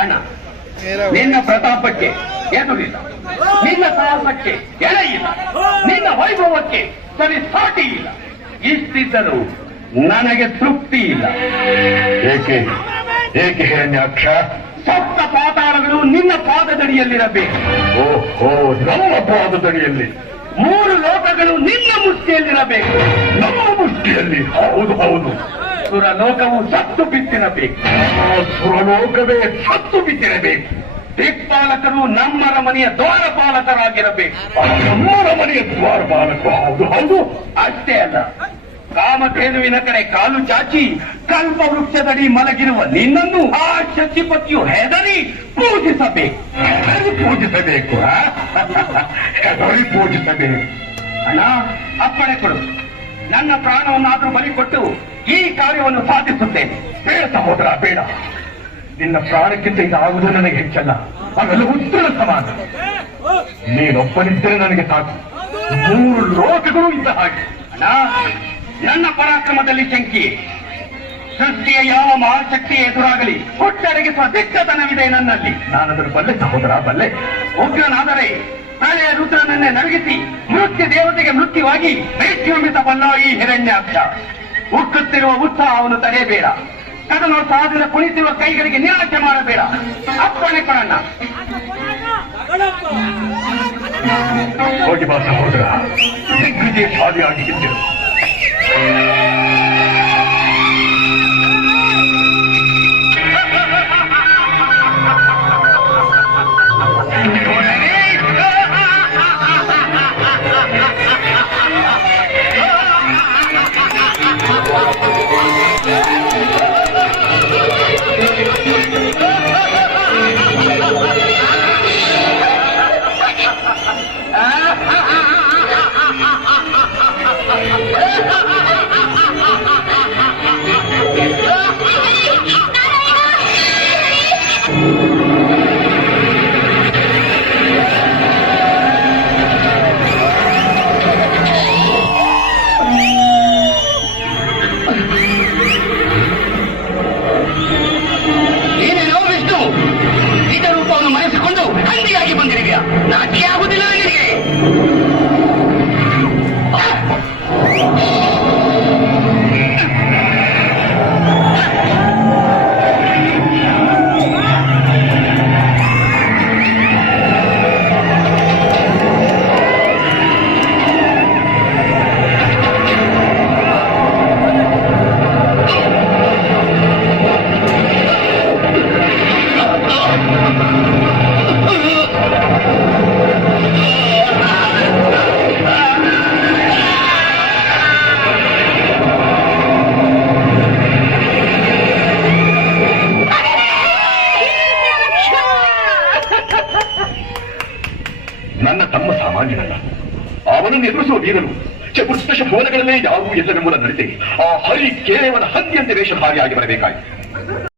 ಅಣ್ಣ, ನಿನ್ನ ಪ್ರತಾಪಕ್ಕೆ ಎದುರಿಲ್ಲ, ನಿನ್ನ ಸಾಹಸಕ್ಕೆ ಎಳೆ ಇಲ್ಲ, ನಿನ್ನ ವೈಭವಕ್ಕೆ ಸರಿ ಸಾಟಿ ಇಲ್ಲ. ಇಷ್ಟಿದ್ದರೂ ನನಗೆ ತೃಪ್ತಿ ಇಲ್ಲ. ಏಕೆ ಏಕೆ ಹಿರಣ್ಯಾಕ್ಷ? ಸಪ್ತ ಪಾತಾಳಗಳು ನಿನ್ನ ಪಾದದಡಿಯಲ್ಲಿರಬೇಕು. ಓಹೋ, ನಮ್ಮ ಪಾದದಡಿಯಲ್ಲಿ? 3 ಲೋಕಗಳು ನಿನ್ನ ಮುಷ್ಟಿಯಲ್ಲಿರಬೇಕು. ನಮ್ಮ ಮುಷ್ಟಿಯಲ್ಲಿ? ಹೌದು ಹೌದು. ಸುರಲೋಕವು ಸತ್ತು ಬಿತ್ತಿರಬೇಕು. ಸುರಲೋಕವೇ ಸತ್ತು ಬಿತ್ತಿರಬೇಕು. ದಿಕ್ಪಾಲಕರು ನಮ್ಮರ ಮನೆಯ ದ್ವಾರಪಾಲಕರಾಗಿರಬೇಕು. ನಮ್ಮರ ಮನೆಯ ದ್ವಾರಪಾಲಕರು? ಹೌದು ಹೌದು. ಅಷ್ಟೇ ಅಲ್ಲ, ಕಾಮಧೇನುವಿನ ಕಡೆ ಕಾಲು ಚಾಚಿ ಕಲ್ಪ ವೃಕ್ಷದಡಿ ಮಲಗಿರುವ ನಿನ್ನನ್ನು ಆ ಶಚಿಪತಿಯು ಹೆದರಿ ಪೂಜಿಸಬೇಕು. ಪೂಜಿಸಬೇಕು? ಹೆದರಿ ಪೂಜಿಸಬೇಕು? ಅಣ್ಣ, ಅಪ್ಪಣೆ ಕೊಡು. ನನ್ನ ಪ್ರಾಣವನ್ನಾದ್ರೂ ಬಲಿ ಕೊಟ್ಟು ಈ ಕಾರ್ಯವನ್ನು ಸಾಧಿಸುತ್ತೇನೆ. ಬೇಡ ಸಹೋದರ, ಬೇಡ. ನಿನ್ನ ಪ್ರಾಣಕ್ಕಿಂತ ಇದಾಗುವುದು ನನಗೆ ಹೆಚ್ಚಲ್ಲ. ಅವೆಲ್ಲ ಉತ್ತರ ಸಮಾನ. ನೀನೊಬ್ಬನಿದ್ದರೆ ನನಗೆ ಸಾಕು. 3 ಲೋಕಗಳು ಇದ್ದ ಹಾಗೆ. ಅಣ್ಣ, ನನ್ನ ಪರಾಕ್ರಮದಲ್ಲಿ ಶಂಕೆ. ಸೃಷ್ಟಿಯ ಯಾವ ಮಹಾಶಕ್ತಿಯ ಎದುರಾಗಲಿ ಹುಟ್ಟಡಗಿಸುವ ದಿಟ್ಟತನವಿದೆ ನನ್ನಲ್ಲಿ. ನಾನದನ್ನು ಬಲ್ಲೆ ಸಹೋದರ, ಬಲ್ಲೆ. ಉಗ್ರನಾದರೆ ಪ್ರಳಯ ರುದ್ರನನ್ನೇ ನರಗಿಸಿ ಮೃತ್ಯು ದೇವತೆಗೆ ಮೃತ್ಯುವಾಗಿ ಮೃತ್ಯುಂಬಿಸಬಲ್ಲ ಈ ಹಿರಣ್ಯಾಕ್ಷ. ಉಕ್ಕುತ್ತಿರುವ ಉತ್ಸಾಹವನ್ನು ತಡೆಯಬೇಡ. ಕದನೋತ್ಸಾಹದಿಂದ ಕುಣಿತಿರುವ ಕೈಗಳಿಗೆ ನಿರಾಶೆ ಮಾಡಬೇಡ. ಅಪ್ಪಣೆ ಕೊಡಣ್ಣ. ಹೋಗಿ ಬಾ ಸಹೋದರ, ದಿಗ್ವಿಜಯಶಾಲಿಯಾಗಿ ಇದ್ದರು. ನಾಚಿಕೆ ಆಗುವುದಿಲ್ಲ ನಿನಗೆ? ನನ್ನ ತಮ್ಮ ಸಾಮಾನ್ಯನಲ್ಲ. ಅವನನ್ನು ಎದುರಿಸುವ ವೀರರು ಚತುರ್ದಶ ಭುವನಗಳಲ್ಲೇ ಯಾವುವು ಎಲ್ಲರ ಮೂಲ ನಡೆಸಿ ಆ ಹರಿ ಕೇವಲ ಹಂದಿಯಂತೆ ವೇಷಧಾರಿಯಾಗಿ ಬರಬೇಕಾಯಿತು.